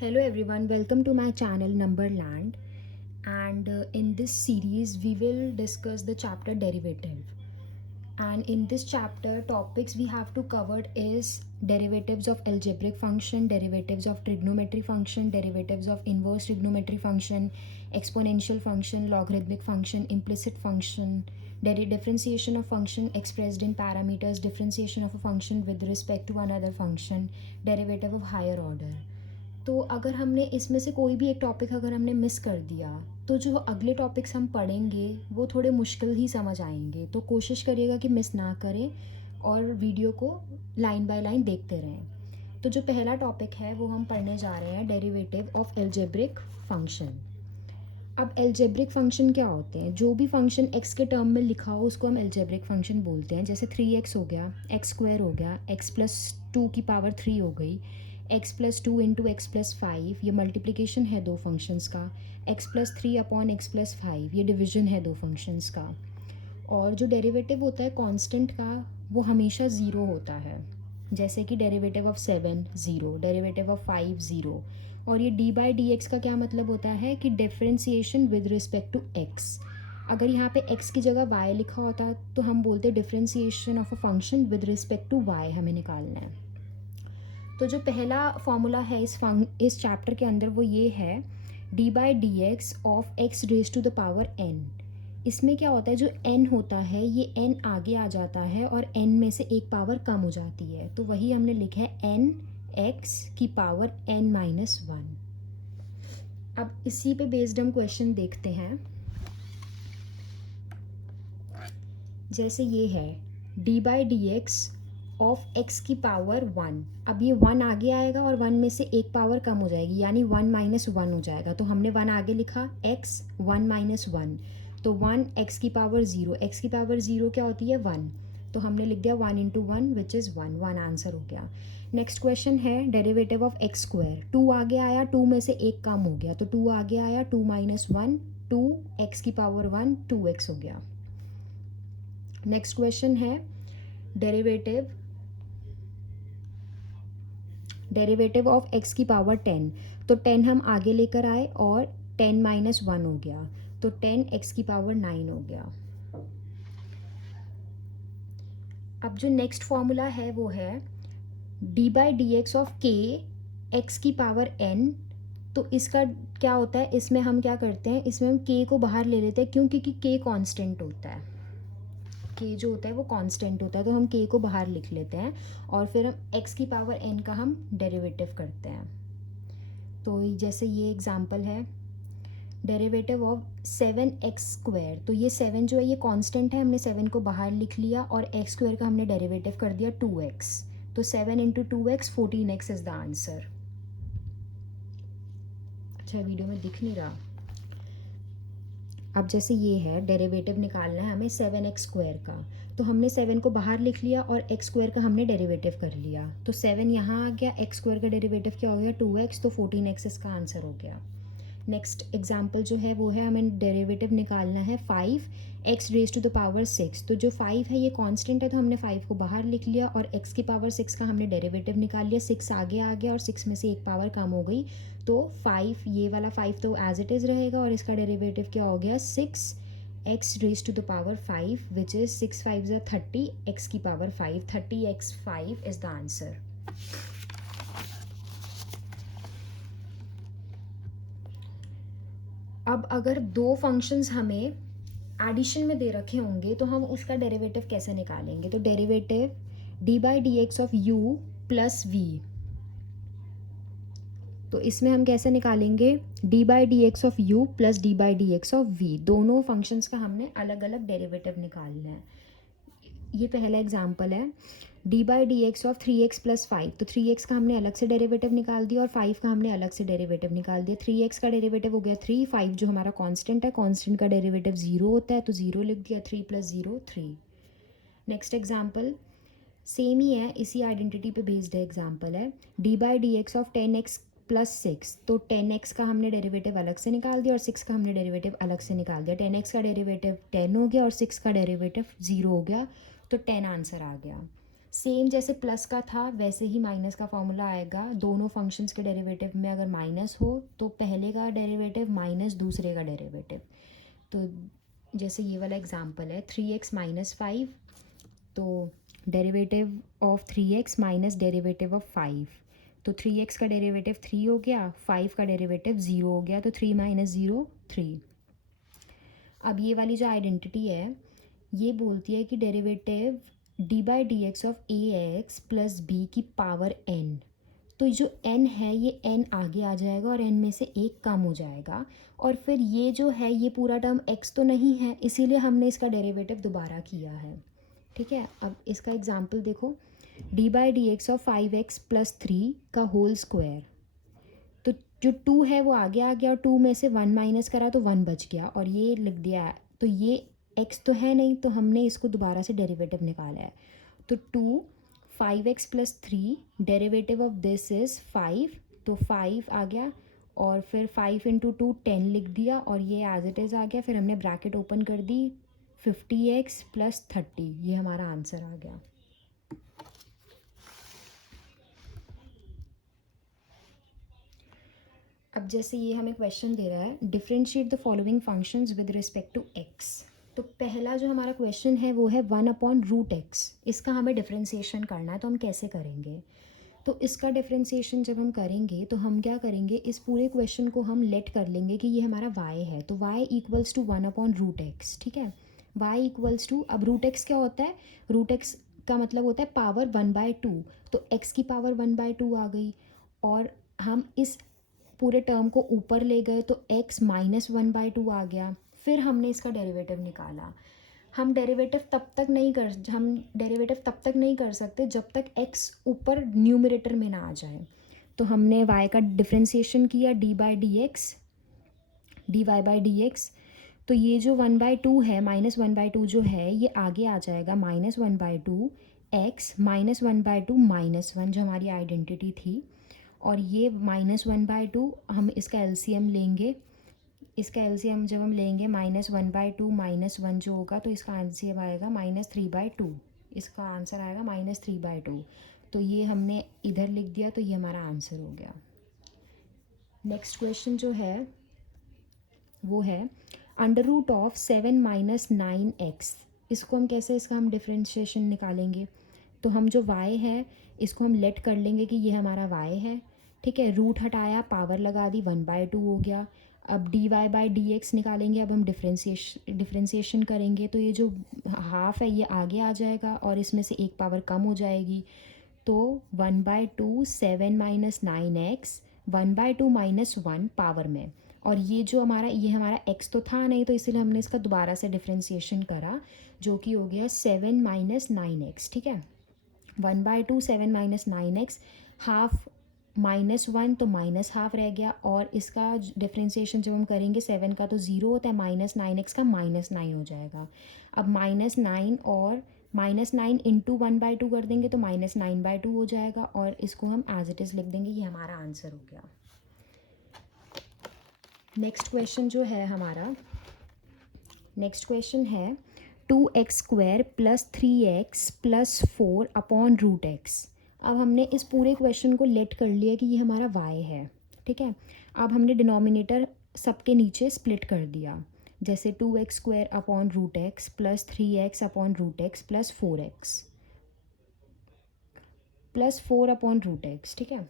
Hello everyone, welcome to my channel Numberland, and in this series we will discuss the chapter derivative. And in this chapter topics we have to cover is derivatives of algebraic function, derivatives of trigonometry function, derivatives of inverse trigonometry function, exponential function, logarithmic function, implicit function, differentiation of function expressed in parameters, differentiation of a function with respect to another function, derivative of higher order. तो अगर हमने इसमें से कोई भी एक topic अगर हमने मिस कर दिया तो जो अगले टॉपिक्स हम पढ़ेंगे वो थोड़े मुश्किल ही समझ आएंगे, तो कोशिश करिएगा कि मिस ना करें और वीडियो को लाइन बाय लाइन देखते रहें। तो जो पहला टॉपिक है वो हम पढ़ने जा रहे हैं डेरिवेटिव ऑफ एल्जेब्रिक फंक्शन। अब एल्जेब्रिक फंक्शन क्या होते हैं? जो भी फंक्शन x के टर्म में लिखा हो उसको हम एल्जेब्रिक फंक्शन बोलते हैं। जैसे 3x हो गया, एक्स स्क्वायर हो गया, x+2 हो गई, x+2 × x+5, ये मल्टीप्लिकेशन है दो फंक्शंस का, x+3/x+5 ये डिवीजन है दो फंक्शंस का। और जो डेरिवेटिव होता है कांस्टेंट का वो हमेशा ज़ीरो होता है। जैसे कि derivative of 7 zero, derivative of 5 zero. और ये d/dx का क्या मतलब होता है कि differentiation with respect to x। अगर यहाँ पे x की जगह y लिखा होता तो हम बोलते differentiation of a function with respect to y हमें निकालना है। तो जो पहला फॉर्मूला है इस चैप्टर के अंदर वो ये है d/dx ऑफ x⁴n। इसमें क्या होता है, जो n होता है ये n आगे आ जाता है और n में से एक पावर कम हो जाती है, तो वही हमने लिखा है n x⁻n−1। अब इसी पे बेस्ड हम क्वेश्चन देखते हैं। जैसे ये है d/dx ऑफ x⁻1। अब ये 1 आगे आएगा और 1 में से एक पावर कम हो जाएगी, यानी 1 - 1 हो जाएगा। तो हमने 1 आगे लिखा, x 1 - 1, तो 1 x⁻0। x⁻0 क्या होती है? 1, तो हमने लिख दिया 1 × 1 विच इज़ 1। 1 आंसर हो गया। नेक्स्ट क्वेश्चन है डेरिवेटिव ऑफ x स्क्वायर। 2 आगे आया, 2 में से एक कम हो गया, तो 2 आगे आया, 2 - 1 2 x⁻1 2x हो गया। नेक्स्ट क्वेश्चन है डेरिवेटिव ऑफ x⁻10। तो 10 हम आगे लेकर आए और 10 - 1 हो गया, तो 10 x⁻9 हो गया। अब जो नेक्स्ट फॉर्मूला है वो है d/dx ऑफ k x⁻n। तो इसका क्या होता है, इसमें हम क्या करते हैं, इसमें हम k को बाहर ले लेते हैं, क्योंकि k कांस्टेंट होता है। k जो होता है वो कांस्टेंट होता है, तो हम k को बाहर लिख लेते हैं और फिर हम x⁻n का हम डेरिवेटिव करते हैं। तो जैसे ये एग्जांपल है डेरिवेटिव ऑफ 7x²। तो ये 7 जो है ये कांस्टेंट है, हमने 7 को बाहर लिख लिया और x² का हमने डेरिवेटिव कर दिया 2x। तो 7 × 2x 14x is the answer. अच्छा, वीडियो में दिख नहीं रहा। अब जैसे ये है डेरिवेटिव निकालना है हमें 7x² का, तो हमने 7 को बाहर लिख लिया और x² का हमने डेरिवेटिव कर लिया, तो 7 यहाँ आ गया, x² का डेरिवेटिव क्या हो गया 2x, तो 14x इसका आंसर हो गया। नेक्स्ट एग्जाम्पल जो है वो है, हमें डेरिवेटिव निकालना है 5x⁻6। तो जो 5 है ये कांस्टेंट है, तो हमने 5 को बाहर लिख लिया और x⁻6 का हमने डेरिवेटिव निकाल लिया। 6 आगे आ गया और 6 में से एक पावर कम हो गई, तो 5, ये वाला 5 तो एज इट इज़ रहेगा और इसका डेरिवेटिव क्या हो गया 6x⁻5 विच इज़ 6 5 ज़ा 30 x⁻5 30x5 is the answer. अब अगर दो फंक्शंस हमें एडिशन में दे रखे होंगे तो हम उसका डेरिवेटिव कैसे निकालेंगे? तो derivative d/dx of u plus v। तो इसमें हम कैसे निकालेंगे d/dx of u plus d/dx of v। दोनों फंक्शंस का हमने अलग अलग डेरिवेटिव निकालना है। ये पहला एग्जांपल है d/dx ऑफ 3x + 5। तो 3x का हमने अलग से डेरिवेटिव निकाल दिया और 5 का हमने अलग से डेरिवेटिव निकाल दिया। 3x का डेरिवेटिव हो गया 3, 5 जो हमारा कांस्टेंट है, कांस्टेंट का डेरिवेटिव 0 होता है, तो 0 लिख दिया, 3 + 0 3। नेक्स्ट एग्जांपल सेम ही है, इसी आइडेंटिटी पे बेस्ड है एग्जांपल है d/dx ऑफ 10x + 6। तो 10x का हमने डेरिवेटिव अलग से निकाल दिया और 6 का हमने डेरिवेटिव अलग से निकाल दिया। 10x का डेरिवेटिव 10 हो गया और 6 का डेरिवेटिव 0 हो गया, तो 10 आंसर आ गया। सेम जैसे प्लस का था वैसे ही माइनस का फॉर्मूला आएगा। दोनों फंक्शंस के डेरिवेटिव में अगर माइनस हो तो पहले का डेरिवेटिव माइनस दूसरे का डेरिवेटिव। तो जैसे ये वाला एग्जांपल है 3x माइनस 5, तो derivative of 3x minus derivative of 5, तो 3x का डेरिवेटिव 3 हो गया, 5 का डेरिवेटिव 0 हो गया, तो 3 माइनस 0 3। अब ये वाली जो आइडेंटिटी है ये बोलती है कि derivative d by d x of a x plus b की पावर n, तो जो n है ये n आगे आ जाएगा और n में से एक कम हो जाएगा, और फिर ये जो है ये पूरा टर्म x तो नहीं है, इसीलिए हमने इसका डेरिवेटिव दोबारा किया है। ठीक है, अब इसका एग्जांपल देखो, D by d x of 5x plus 3 का होल स्क्वायर, तो जो 2 है वो आगे आ गया और 2 में से 1 माइनस करा तो 1 बच गया और ये लिख दिया है, तो ये x तो है नहीं, तो हमने इसको दोबारा से डेरिवेटिव निकाला है। तो 2 5x plus 3 derivative of this is 5, तो 5 आ गया और फिर 5 इंटू 2 10 लिख दिया और ये एज इट इज़ आ गया। फिर हमने ब्रैकेट ओपन कर दी, 50x प्लस 30, ये हमारा आंसर आ गया। अब जैसे ये हमें क्वेश्चन दे रहा है, differentiate the following functions with respect to x. तो पहला जो हमारा क्वेश्चन है वो है 1/√x, इसका हमें डिफ्रेंशिएशन करना है, तो हम कैसे करेंगे? तो इसका डिफ्रेंशिएशन जब हम करेंगे तो हम क्या करेंगे, इस पूरे क्वेश्चन को हम लेट कर लेंगे कि ये हमारा y है, तो y इक्वल्स टू 1/√x। ठीक है, y इक्वल्स टू, अब √x क्या होता है, √x का मतलब होता है पावर 1/2, तो x की पावर 1/2 आ गई, और हम इस पूरे टर्म को ऊपर ले गए तो x माइनस 1/2 आ गया। फिर हमने इसका डेरिवेटिव निकाला। हम डेरिवेटिव तब तक नहीं कर सकते जब तक x ऊपर न्यूमरेटर में ना आ जाए। तो हमने y का डिफ्रेंसिएशन किया d by d x, d y by d x, तो ये जो 1/2 है, माइनस 1/2 जो है ये आगे आ जाएगा, माइनस 1/2 x माइनस 1/2 माइनस 1 जो हमारी आइडेंटिटी थी, और ये -1/2 हम इसका एलसीएम लेंगे। इसका एलसीएम जब हम लेंगे -1/2 -1 जो होगा, तो इसका एलसीएम आएगा -3/2, इसका आंसर आएगा -3/2। तो ये हमने इधर लिख दिया, तो ये हमारा आंसर हो गया। नेक्स्ट क्वेश्चन जो है वो है √7 - 9x, इसको हम कैसे, इसका हम डिफ्रेंशिएशन निकालेंगे। तो हम जो y है इसको हम लेट कर लेंगे कि ये हमारा y है। ठीक है, रूट हटाया, पावर लगा दी, 1/2 हो गया। अब d y by d x निकालेंगे, अब हम डिफ्रेंशिएशन करेंगे, तो ये जो हाफ है ये आगे आ जाएगा और इसमें से एक पावर कम हो जाएगी, तो 1/2 7 - 9x 1/2 -1 पावर में, और ये जो हमारा x तो था नहीं, तो इसीलिए हमने इसका दोबारा से डिफ्रेंशिएशन करा, जो कि हो गया 7 - 9x। ठीक है, 1/2 7 - 9x, हाफ -1 तो -हाफ रह गया, और इसका डिफ्रेंशिएशन जब हम करेंगे 7 का तो 0 होता है, -9x का -9 हो जाएगा। अब -9 और -9 इंटू 1/2 कर देंगे तो -9/2 हो जाएगा, और इसको हम एज इट इज़ लिख देंगे, ये हमारा आंसर हो गया। नेक्स्ट क्वेश्चन जो है हमारा, नेक्स्ट क्वेश्चन है 2x² + 3x + 4/√x। अब हमने इस पूरे क्वेश्चन को लेट कर लिया कि ये हमारा y है। ठीक है, अब हमने डिनोमिनेटर सबके नीचे स्प्लिट कर दिया, जैसे 2x² + 3x/√x + 4x। ठीक है,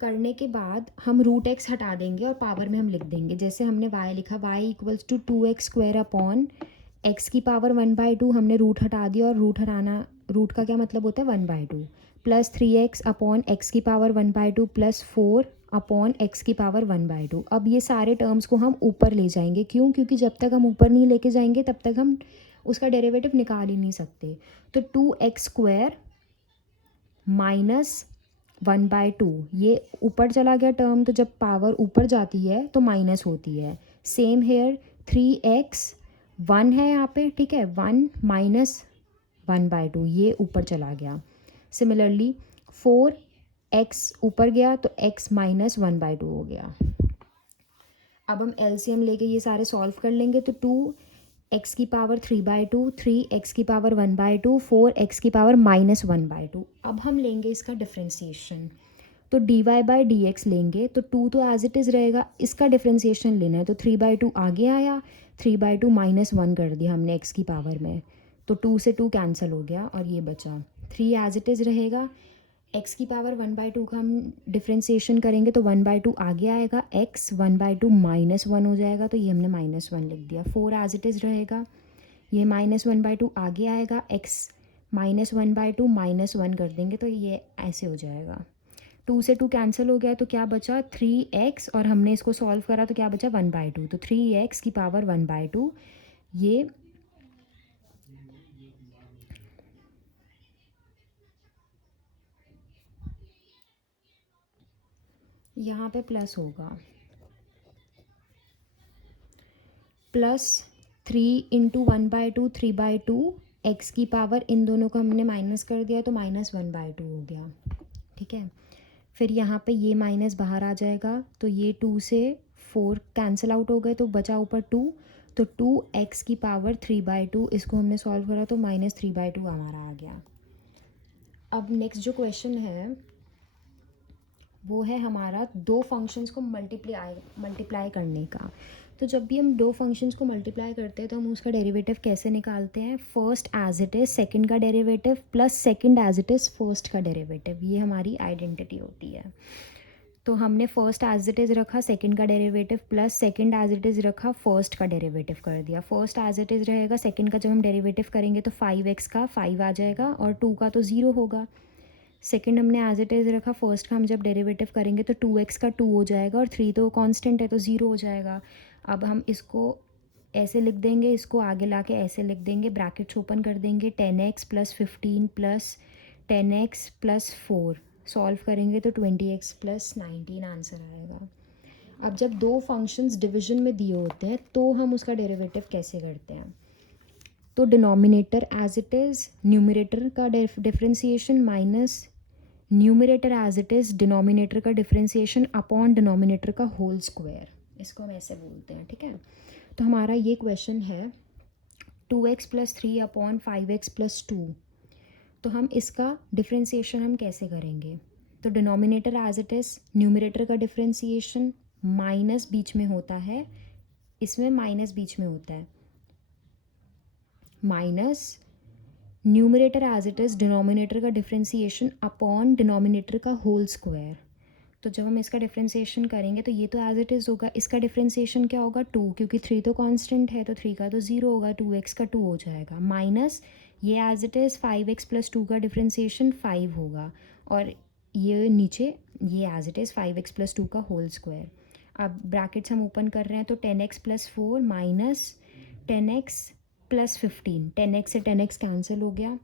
करने के बाद हम √x हटा देंगे और पावर में हम लिख देंगे, जैसे हमने y लिखा, y equals to 2x² x की पावर 1/2, हमने रूट हटा दिया, और रूट का क्या मतलब होता है 1/2, प्लस 3x/x की पावर 1/2 प्लस 4/x की पावर 1/2। अब ये सारे टर्म्स को हम ऊपर ले जाएंगे, क्यों, क्योंकि जब तक हम ऊपर नहीं लेके जाएंगे तब तक हम उसका डेरिवेटिव निकाल ही नहीं सकते। तो 2x² माइनस 1/2, ये ऊपर चला गया टर्म, तो जब पावर ऊपर जाती है तो माइनस होती है। सेम हेयर 3x 1 है यहाँ पे, ठीक है, 1 माइनस 1/2, ये ऊपर चला गया। सिमिलरली 4x ऊपर गया तो x माइनस 1/2 हो गया। अब हम एलसीएम लेके ये सारे सॉल्व कर लेंगे, तो एक्स की पावर 3/2, 3x की पावर 1/2, 4x की पावर -1/2। अब हम लेंगे इसका डिफ्रेंसिएशन, तो dy/dx लेंगे, तो 2 तो एज इट इज़ रहेगा, इसका डिफ्रेंसिएशन लेना है, तो 3/2 आगे आया, 3/2 -1 कर दिया हमने x की पावर में, तो 2 से 2 कैंसिल हो गया और ये बचा 3 एज इट इज़ रहेगा। x की पावर 1/2 का हम डिफ्रेंसिएशन करेंगे तो 1/2 आगे आएगा, x 1/2 -1 हो जाएगा, तो ये हमने -1 लिख दिया। 4 एज इट इज़ रहेगा, ये -1/2 आगे आएगा, x -1/2 -1 कर देंगे तो ये ऐसे हो जाएगा। 2 से 2 कैंसिल हो गया, तो क्या बचा 3x, और हमने इसको सॉल्व करा तो क्या बचा 1/2, तो 3x की पावर 1/2। ये यहाँ पे प्लस होगा, प्लस 3 इंटू 1/2, 3/2, एक्स की पावर, इन दोनों को हमने माइनस कर दिया तो -1/2 हो गया। ठीक है, फिर यहाँ पे ये माइनस बाहर आ जाएगा, तो ये 2 से 4 कैंसिल आउट हो गए, तो बचा ऊपर 2, तो 2x की पावर 3/2, इसको हमने सॉल्व करा तो -3/2 हमारा आ गया। अब नेक्स्ट जो क्वेश्चन है वो है हमारा दो फंक्शंस को मल्टीप्लाई करने का। तो जब भी हम दो फंक्शंस को मल्टीप्लाई करते हैं तो हम उसका डेरिवेटिव कैसे निकालते हैं, first as it is second का derivative plus second as it is first का डेरिवेटिव, ये हमारी आइडेंटिटी होती है। तो हमने फर्स्ट एज इट इज़ रखा, सेकंड का derivative plus second as it is रखा, फर्स्ट का डेरिवेटिव कर दिया। फर्स्ट एज इट इज़ रहेगा, सेकंड का जब हम डेरिवेटिव करेंगे तो 5x का 5 आ जाएगा और 2 का तो 0 होगा। सेकंड हमने एज इट इज़ रखा, फर्स्ट का हम जब डेरिवेटिव करेंगे तो 2x का 2 हो जाएगा और 3 तो कांस्टेंट है तो 0 हो जाएगा। अब हम इसको ऐसे लिख देंगे, इसको आगे ला के ऐसे लिख देंगे, ब्रैकेट्स ओपन कर देंगे, 10x + 15 + 10x + 4 सॉल्व करेंगे तो 20x + 19 आंसर आएगा। अब जब दो फंक्शंस डिवीजन में दिए होते हैं तो हम उसका डेरिवेटिव कैसे करते हैं, तो denominator as it is numerator का differentiation minus numerator as it is denominator का डिफ्रेंसिएशन अपॉन डिनोमिनेटर का होल स्क्वायर, इसको हम ऐसे बोलते हैं। ठीक है, तो हमारा ये क्वेश्चन है 2x + 3 अपॉन 5x + 2, तो हम इसका डिफ्रेंसिएशन हम कैसे करेंगे, तो denominator as it is numerator का डिफ्रेंसिएशन माइनस बीच में होता है, इसमें माइनस बीच में होता है, minus numerator as it is denominator का डिफ्रेंसिएशन अपॉन डिनोमिनेटर का होल स्क्वायर। तो जब हम इसका डिफ्रेंसिएशन करेंगे तो ये तो एज इट इज़ होगा, इसका डिफ्रेंसिएशन क्या होगा 2, क्योंकि 3 तो कांस्टेंट है तो 3 का तो 0 होगा, 2x का 2 हो जाएगा, माइनस ये एज इट इज़ 5x + 2 का डिफ्रेंसिएशन 5 होगा, और ये नीचे ये एज इट इज़ 5x + 2 का होल स्क्वायर। अब ब्रैकेट्स हम ओपन कर रहे हैं तो 10x + 4 माइनस 10x + 15, 10x से 10x कैंसिल हो गया,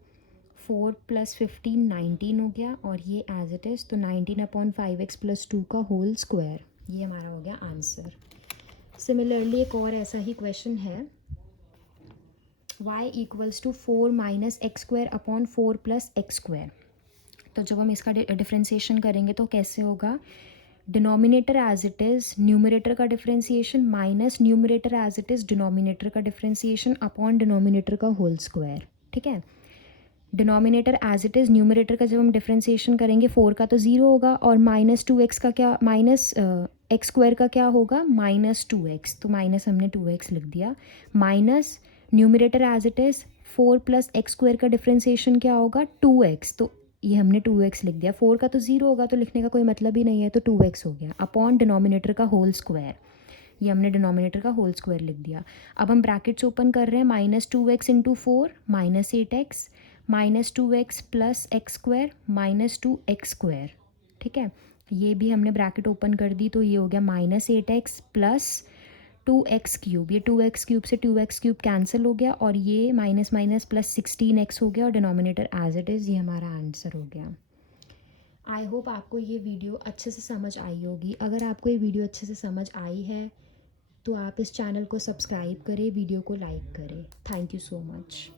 4 + 15 19 हो गया, और ये एज इट इज़ तो 19/5x + 2 का होल स्क्वायर, ये हमारा हो गया आंसर। सिमिलरली एक और ऐसा ही क्वेश्चन है, y = 4 - x² अपॉन 4 + x²। तो जब हम इसका डिफ्रेंसिएशन करेंगे तो कैसे होगा, denominator as it is numerator का differentiation minus numerator as it is denominator का डिफ्रेंसिएशन अपॉन डिनोमिनेटर का होल स्क्वायर। ठीक है, denominator as it is numerator का जब हम डिफ्रेंसिएशन करेंगे 4 का तो 0 होगा, और -2x का क्या, -x² का क्या होगा -2x, तो माइनस हमने 2x लिख दिया, minus numerator as it is 4 + x² का डिफ्रेंसिएशन क्या होगा 2x, तो ये हमने 2x लिख दिया, 4 का तो 0 होगा तो लिखने का कोई मतलब ही नहीं है, तो 2x हो गया, अपॉन डिनोमिनेटर का होल स्क्वायर, ये हमने डिनोमिनेटर का होल स्क्वायर लिख दिया। अब हम ब्रैकेट्स ओपन कर रहे हैं, -2x × 4 -8x, -2x + x² -2x²। ठीक है, ये भी हमने ब्रैकेट ओपन कर दी तो ये हो गया -8x + 2x³ ये 2x³ से 2x³ कैंसिल हो गया, और ये माइनस माइनस प्लस 16x हो गया, और डिनोमिनेटर एज इट इज़, ये हमारा आंसर हो गया। आई होप आपको ये वीडियो अच्छे से समझ आई होगी। अगर आपको ये वीडियो अच्छे से समझ आई है तो आप इस चैनल को सब्सक्राइब करें, वीडियो को लाइक करें। Thank you so much.